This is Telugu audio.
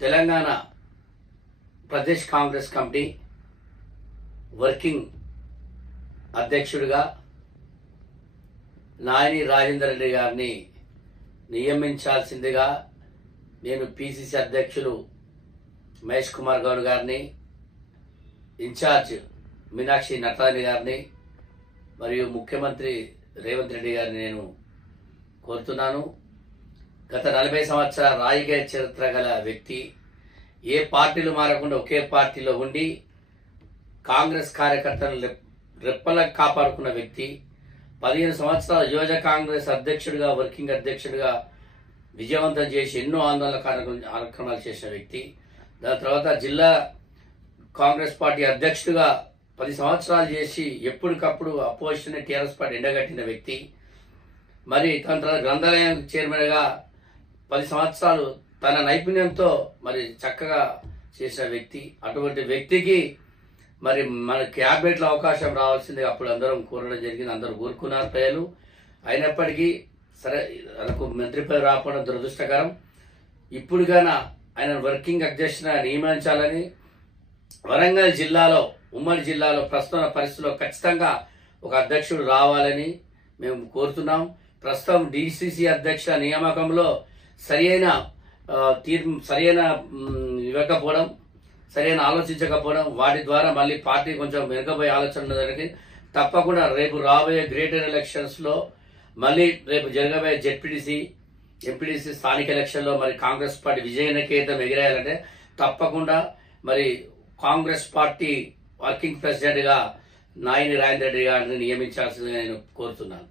తెలంగాణ ప్రదేశ్ కాంగ్రెస్ కమిటీ వర్కింగ్ అధ్యక్షుడిగా నాయని రాజేందర్ రెడ్డి గారిని నియమించాల్సిందిగా నేను పిసిసి అధ్యక్షులు మహేష్ కుమార్ గౌడ్ గారిని, ఇన్ఛార్జ్ మీనాక్షి నటరాజన్ గారిని మరియు ముఖ్యమంత్రి రేవంత్ రెడ్డి గారిని నేను కోరుతున్నాను. గత 40 సంవత్సరాల రాజకీయ చరిత్ర గల వ్యక్తి, ఏ పార్టీలు మారకుండా ఒకే పార్టీలో ఉండి కాంగ్రెస్ కార్యకర్తలను రెప్పలకు కాపాడుకున్న వ్యక్తి, 15 సంవత్సరాల యువజన కాంగ్రెస్ అధ్యక్షుడిగా, వర్కింగ్ అధ్యక్షుడిగా విజయవంతం చేసి ఎన్నో ఆందోళన కార్యక్రమాలు చేసిన వ్యక్తి. దాని తర్వాత జిల్లా కాంగ్రెస్ పార్టీ అధ్యక్షుడిగా 10 సంవత్సరాలు చేసి ఎప్పటికప్పుడు అపోజిషన్ టీఆర్ఎస్ పార్టీ ఎండగట్టిన వ్యక్తి. మరి తన తర్వాత గ్రంథాలయం చైర్మన్గా 10 సంవత్సరాలు తన నైపుణ్యంతో మరి చక్కగా చేసిన వ్యక్తి. అటువంటి వ్యక్తికి మరి మన క్యాబినెట్లో అవకాశం రావాల్సింది అప్పుడు అందరం కోరడం జరిగింది. అందరూ కోరుకున్నారు ప్రజలు. అయినప్పటికీ సరే, మనకు మంత్రి పదవి రాకపోవడం దురదృష్టకరం. ఇప్పుడుగాన ఆయన వర్కింగ్ అధ్యక్షుడిగా నియమించాలని, వరంగల్ జిల్లాలో, ఉమ్మడి జిల్లాలో ప్రస్తుత పరిస్థితుల్లో ఖచ్చితంగా ఒక అధ్యక్షుడు రావాలని మేము కోరుతున్నాం. ప్రస్తుతం డిసిసి అధ్యక్షుల నియామకంలో సరైన ఇవ్వకపోవడం, సరైన ఆలోచించకపోవడం, వాటి ద్వారా మళ్ళీ పార్టీ కొంచెం వెనుకబోయే ఆలోచన జరిగింది. తప్పకుండా రేపు రాబోయే గ్రేటర్ ఎలక్షన్స్లో మళ్ళీ రేపు జరగబోయే జెడ్పీటీసీ, ఎంపీటీసీ స్థానిక ఎలక్షన్లో మరి కాంగ్రెస్ పార్టీ విజయనికేతం ఎగిరేయాలంటే తప్పకుండా మరి కాంగ్రెస్ పార్టీ వర్కింగ్ ప్రెసిడెంట్గా నాయని రాజేందర్ రెడ్డి గారిని నియమించాల్సిందిగా నేను కోరుతున్నాను.